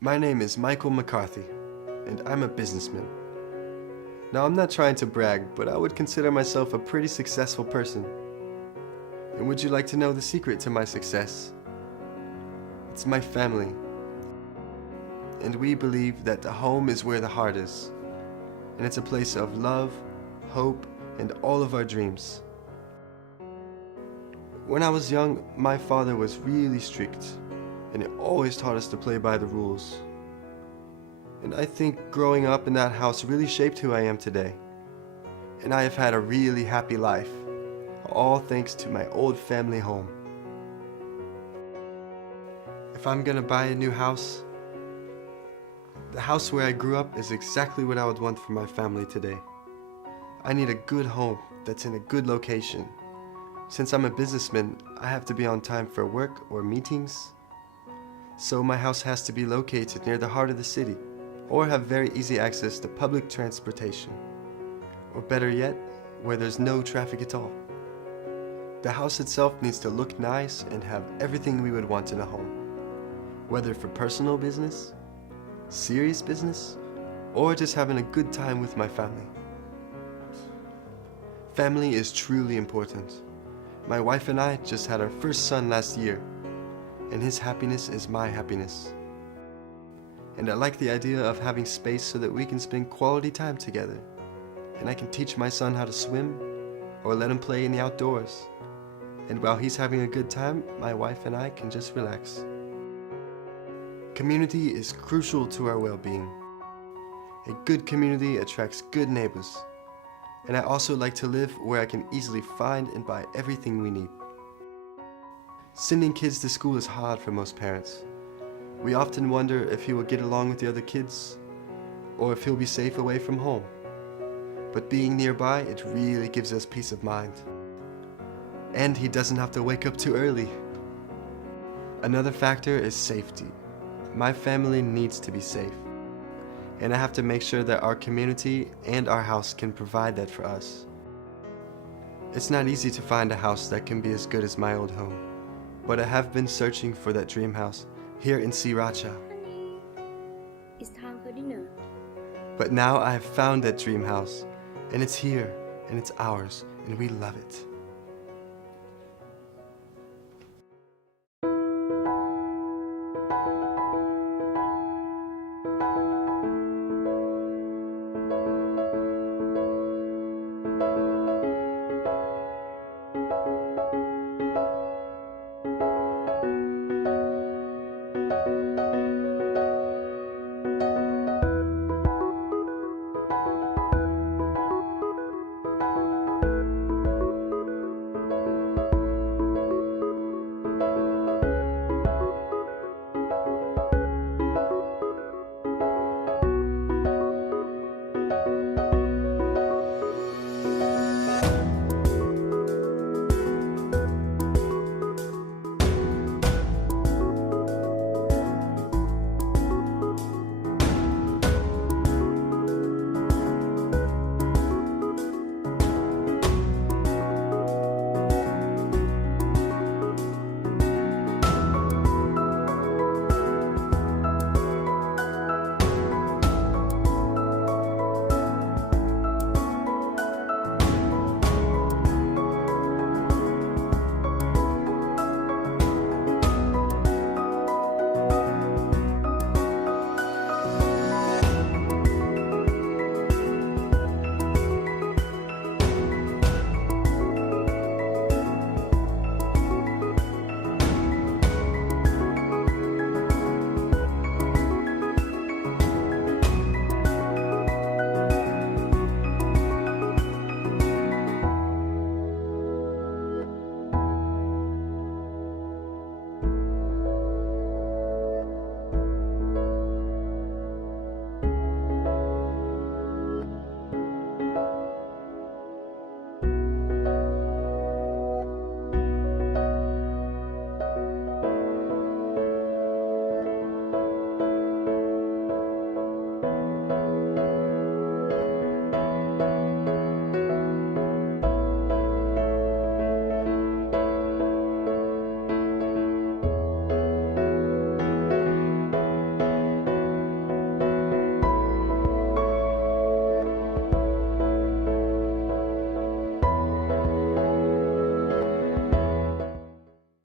My name is Michael McCarthy, and I'm a businessman. Now, I'm not trying to brag, but I would consider myself a pretty successful person. And would you like to know the secret to my success? It's my family. And we believe that the home is where the heart is. And it's a place of love, hope, and all of our dreams. When I was young, my father was really strict, and he always taught us to play by the rules. And I think growing up in that house really shaped who I am today. And I have had a really happy life, all thanks to my old family home. If I'm gonna buy a new house, the house where I grew up is exactly what I would want for my family today. I need a good home that's in a good location. Since I'm a businessman, I have to be on time for work or meetings. So my house has to be located near the heart of the city, or have very easy access to public transportation. Or better yet, where there's no traffic at all. The house itself needs to look nice and have everything we would want in a home. Whether for personal business, serious business, or just having a good time with my family. Family is truly important. My wife and I just had our first son last year, and his happiness is my happiness. And I like the idea of having space so that we can spend quality time together, and I can teach my son how to swim, or let him play in the outdoors. And while he's having a good time, my wife and I can just relax. Community is crucial to our well-being. A good community attracts good neighbors. And I also like to live where I can easily find and buy everything we need. Sending kids to school is hard for most parents. We often wonder if he will get along with the other kids, or if he'll be safe away from home. But being nearby, it really gives us peace of mind. And he doesn't have to wake up too early. Another factor is safety. My family needs to be safe. And I have to make sure that our community and our house can provide that for us. It's not easy to find a house that can be as good as my old home, but I have been searching for that dream house here in Sriracha. Honey, it's time for dinner. But now I have found that dream house, and it's here, and it's ours, and we love it.